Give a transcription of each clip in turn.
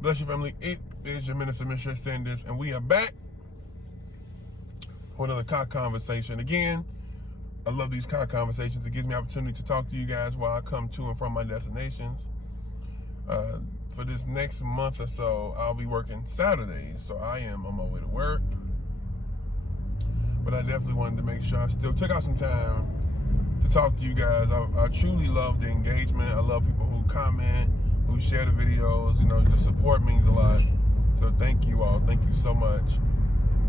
Bless your family. It is your minister, Mr. Sanders, and we are back for another car conversation. Again, I love these car conversations. It gives me opportunity to talk to you guys while I come to and from my destinations. For this next month or so, I'll be working Saturdays, so I am on my way to work. But I definitely wanted to make sure I still took out some time to talk to you guys. I truly love the engagement. I love people who comment, who share the videos. You know, the support means a lot. So thank you all. Thank you so much.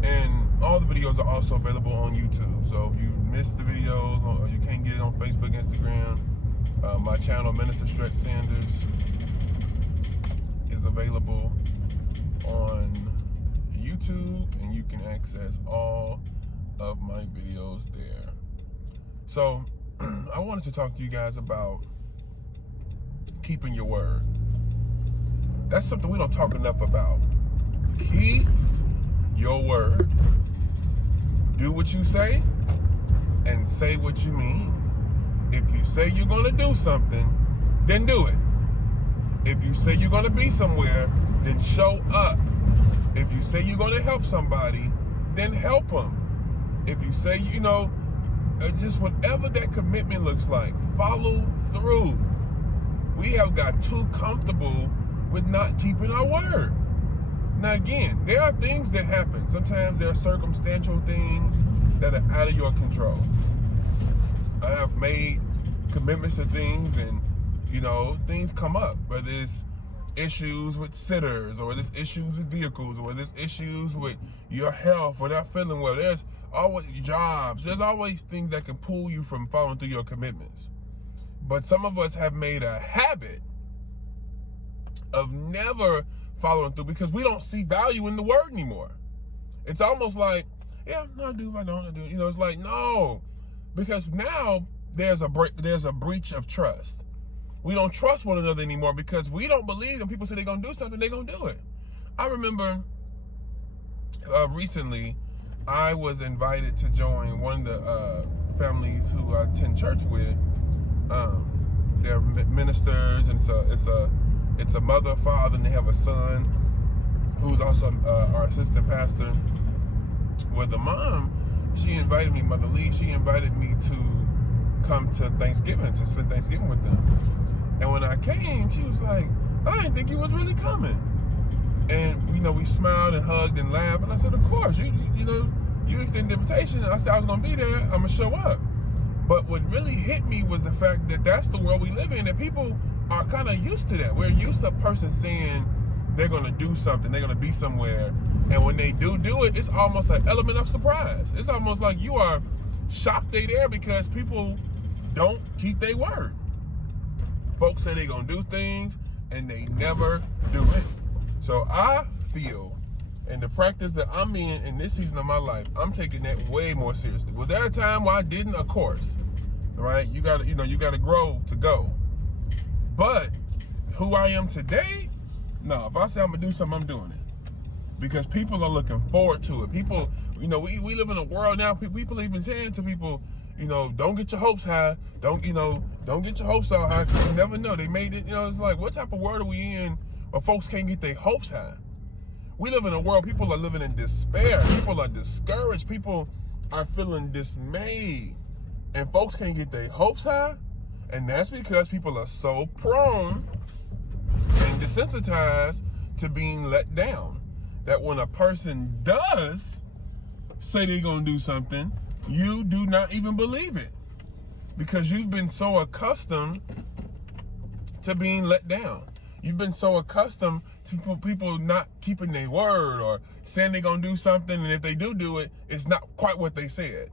And all the videos are also available on YouTube. So if you missed the videos or you can't get it on Facebook, Instagram, my channel, Minister Stretch Sanders, is available on YouTube, and you can access all of my videos there. So I wanted to talk to you guys about keeping your word. That's something we don't talk enough about. Keep your word. Do what you say and say what you mean. If you say you're going to do something, then do it. If you say you're going to be somewhere, then show up. If you say you're going to help somebody, then help them. If you say, just whatever that commitment looks like, follow through. We have got too comfortable with not keeping our word. Now again, there are things that happen. Sometimes there are circumstantial things that are out of your control. I have made commitments to things, and things come up, whether it's issues with sitters, or there's issues with vehicles, or there's issues with your health, or not feeling well. There's always jobs. There's always things that can pull you from following through your commitments. But some of us have made a habit of never following through because we don't see value in the word anymore. It's almost like, yeah, no, I do, I don't, I do. It's like, no, because now there's a breach of trust. We don't trust one another anymore because we don't believe when people say they're going to do something, they're going to do it. I remember recently I was invited to join one of the families who I attend church with. They're ministers, and it's a mother, father, and they have a son who's also our assistant pastor. Well, the mom, she invited me, Mother Lee, she invited me to come to Thanksgiving, to spend Thanksgiving with them. And when I came, she was like, I didn't think you was really coming. And, we smiled and hugged and laughed. And I said, of course, you extended the invitation. And I said, I was going to be there. I'm going to show up. But what really hit me was the fact that that's the world we live in. And people are kind of used to that. We're used to a person saying they're going to do something. They're going to be somewhere. And when they do it, it's almost an element of surprise. It's almost like you are shocked they're there because people don't keep their word. Folks say they're going to do things, and they never do it. So I feel, in the practice that I'm in this season of my life, I'm taking that way more seriously. Was there a time where I didn't? Of course. Right? You got to grow to go. But who I am today, no, if I say I'm going to do something, I'm doing it. Because people are looking forward to it. People, we live in a world now, people are even saying to people, don't get your hopes high. Don't get your hopes so high, because you never know. They made it, it's like, what type of world are we in where folks can't get their hopes high? We live in a world, people are living in despair. People are discouraged. People are feeling dismayed. And folks can't get their hopes high. And that's because people are so prone and desensitized to being let down, that when a person does say they're going to do something, you do not even believe it, because you've been so accustomed to being let down. You've been so accustomed to people not keeping their word, or saying they're going to do something, and if they do it, it's not quite what they said.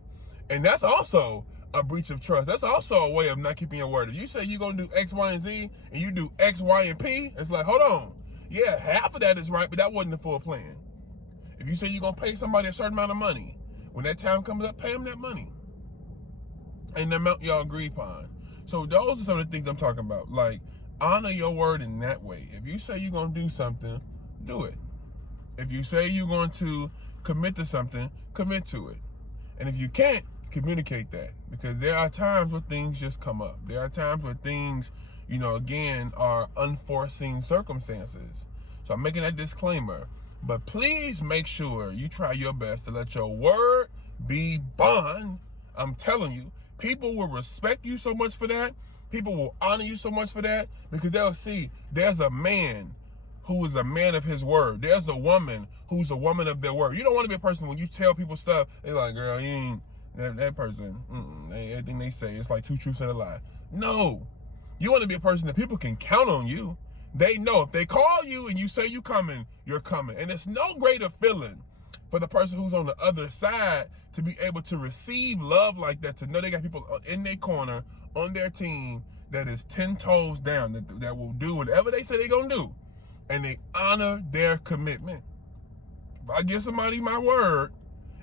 And that's also a breach of trust. That's also a way of not keeping your word. If you say you're going to do X, Y, and Z, and you do X, Y, and P, it's like, hold on. Yeah, half of that is right, but that wasn't the full plan. If you say you're going to pay somebody a certain amount of money, when that time comes up, pay them that money. And the amount y'all agree upon. So those are some of the things I'm talking about. Like, honor your word in that way. If you say you're going to do something, do it. If you say you're going to commit to something, commit to it. And if you can't, communicate that. Because there are times where things just come up. There are times where things, again, are unforeseen circumstances. So I'm making that disclaimer. But please make sure you try your best to let your word be bond. I'm telling you, people will respect you so much for that. People will honor you so much for that, because they'll see there's a man who is a man of his word. There's a woman who's a woman of their word. You don't want to be a person when you tell people stuff, they're like, girl, you ain't that person. Everything they say, it's like two truths and a lie. No. You want to be a person that people can count on you. They know if they call you and you say you coming, you're coming. And it's no greater feeling for the person who's on the other side to be able to receive love like that, to know they got people in their corner, on their team, that is 10 toes down, that will do whatever they say they're going to do. And they honor their commitment. If I give somebody my word,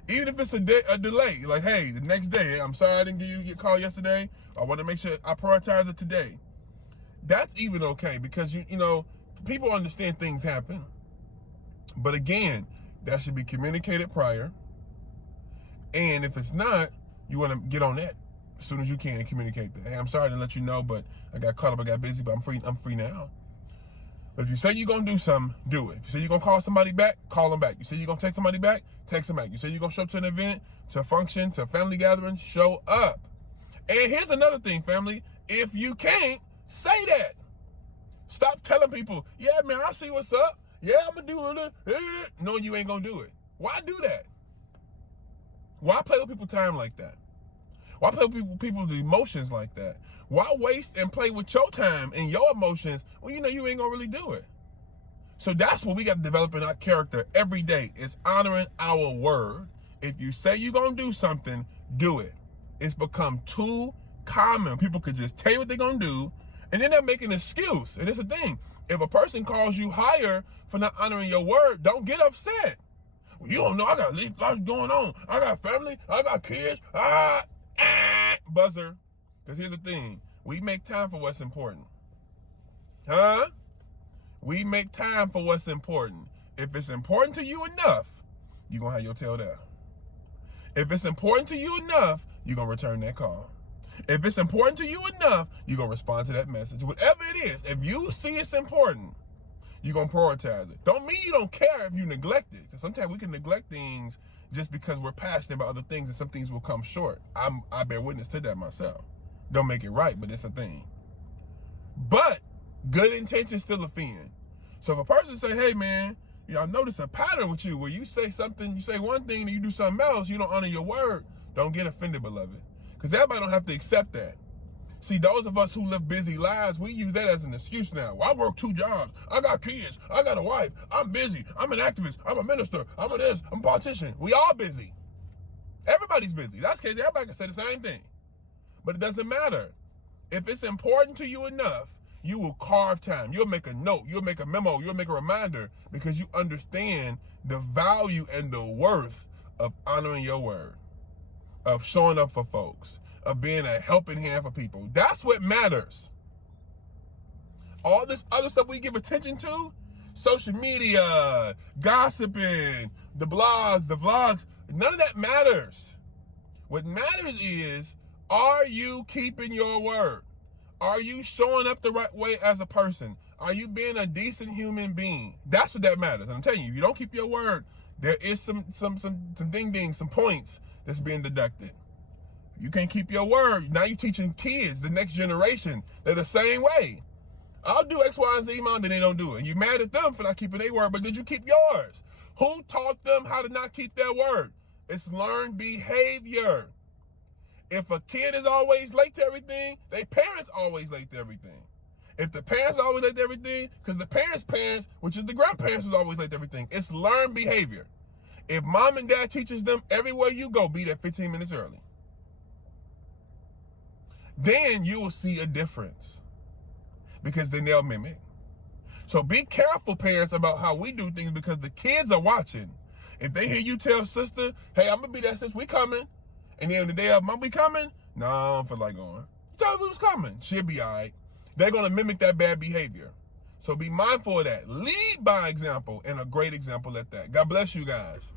even if it's a delay, like, hey, the next day, I'm sorry I didn't give you your call yesterday. I want to make sure I prioritize it today. That's even okay, because you know, people understand things happen. But again, that should be communicated prior. And if it's not, you want to get on that as soon as you can and communicate that. Hey, I'm sorry to let you know, but I got caught up, I got busy, but I'm free now. But if you say you're going to do something, do it. If you say you're going to call somebody back, call them back. You say you're going to text somebody back, text them back. You say you're going to show up to an event, to a function, to a family gathering, show up. And here's another thing, family. If you can't, say that. Stop telling people, yeah, man, I see what's up. Yeah, I'm going to do it. No, you ain't going to do it. Why do that? Why play with people's time like that? Why play with people's emotions like that? Why waste and play with your time and your emotions when you know you ain't gonna really do it? So that's what we got to develop in our character every day, is honoring our word. If you say you're gonna do something, do it. It's become too common. People could just tell you what they're gonna do, and then they're making an excuse. And it's the thing, if a person calls you higher for not honoring your word, don't get upset. Well, you don't know, I got life going on. I got family, I got kids, buzzer. Because here's the thing, we make time for what's important. Huh? We make time for what's important. If it's important to you enough, you're going to have your tail down. If it's important to you enough, you're going to return that call. If it's important to you enough, you're going to respond to that message. Whatever it is, if you see it's important, you're going to prioritize it. Don't mean you don't care if you neglect it. Because sometimes we can neglect things just because we're passionate about other things, and some things will come short. I bear witness to that myself. Don't make it right, but it's a thing. But good intentions still offend. So if a person say, hey man, I notice a pattern with you where you say something, you say one thing and you do something else, you don't honor your word, don't get offended, beloved. Because everybody don't have to accept that. See, those of us who live busy lives, we use that as an excuse now. Well, I work 2 jobs. I got kids. I got a wife. I'm busy. I'm an activist. I'm a minister. I'm a this. I'm a politician. We all busy. Everybody's busy. That's the case. Everybody can say the same thing. But it doesn't matter. If it's important to you enough, you will carve time. You'll make a note. You'll make a memo. You'll make a reminder, because you understand the value and the worth of honoring your word, of showing up for folks, of being a helping hand for people. That's what matters. All this other stuff we give attention to, social media, gossiping, the blogs, the vlogs, none of that matters. What matters is, are you keeping your word? Are you showing up the right way as a person? Are you being a decent human being? That's what that matters. And I'm telling you, if you don't keep your word, there is some ding-ding, some points that's being deducted. You can't keep your word. Now you're teaching kids, the next generation, they're the same way. I'll do X, Y, and Z, Mom, then they don't do it. You're mad at them for not keeping their word, but did you keep yours? Who taught them how to not keep their word? It's learned behavior. If a kid is always late to everything, their parents always late to everything. If the parents are always late to everything, because the parents, which is the grandparents, is always late to everything. It's learned behavior. If mom and dad teaches them everywhere you go, be there 15 minutes early, then you will see a difference, because then they'll mimic. So be careful, parents, about how we do things, because the kids are watching. If they hear you tell sister, hey, I'm going to be there, sis, we coming. And then the day of, Mom, we coming? No, I don't feel like going. You tell her we was coming. She'll be all right. They're going to mimic that bad behavior. So be mindful of that. Lead by example, and a great example at that. God bless you guys.